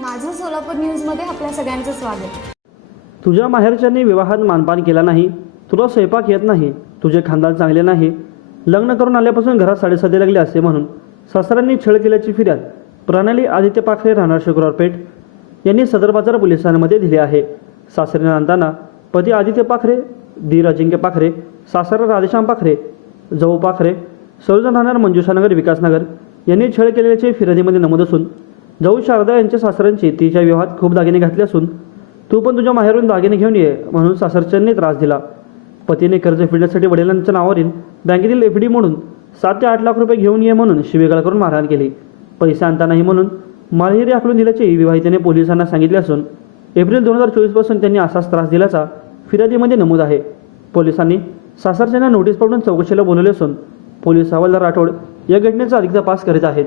माझं सोलापूर न्यूजमध्ये आपल्या सगळ्यांचं स्वागत. तुझ्या माहेरच्याने विवाहात मानपान केला नाही. तुला स्वयंपाक येत नाही. तुझे खानदान चांगले नाही. लग्न करून आल्यापासून घरात साडेसाती लागले असे म्हणून सासऱ्यांनी छळ केल्याची फिर्याद प्रणाली आदित्य पाखरे राहणार शुक्रवार पेठ यांनी सदर बाजार पोलिसांमध्ये दिली आहे. सासरे नांदताना पती आदित्य पाखरे धीर अजिंक्य पाखरे सासरा राधेश्याम पाखरे जाऊ पाखरे सर्वजण राहणार मंजुषानगर विकासनगर यांनी छळ केल्याचे फिर्यादीमध्ये नमूद असून जाऊ शारदा यांच्या सासऱ्यांची तिच्या विवाहात खूप दागिने घातले असून तू पण तुझ्या माहेरून दागिने घेऊन ये म्हणून सासरच्यांनी त्रास दिला. पतीने कर्ज फेडण्यासाठी वडिलांच्या नावावरील बँकेतील एफ डी म्हणून सात ते आठ लाख रुपये घेऊन ये म्हणून शिवेगाळ करून मारहाण केली. पैसे आणता नाही म्हणून मालहिरी आखलून दिल्याचे विवाहितेने पोलिसांना सांगितले असून एप्रिल दोन हजार चोवीसपासून त्यांनी असाच त्रास दिल्याचा फिर्यादीमध्ये नमूद आहे. पोलिसांनी सासरच्यांना नोटीस पाठवून चौकशीला बोलवले असून पोलीस हवालदार राठोड या घटनेचा अधिक तपास करीत आहेत.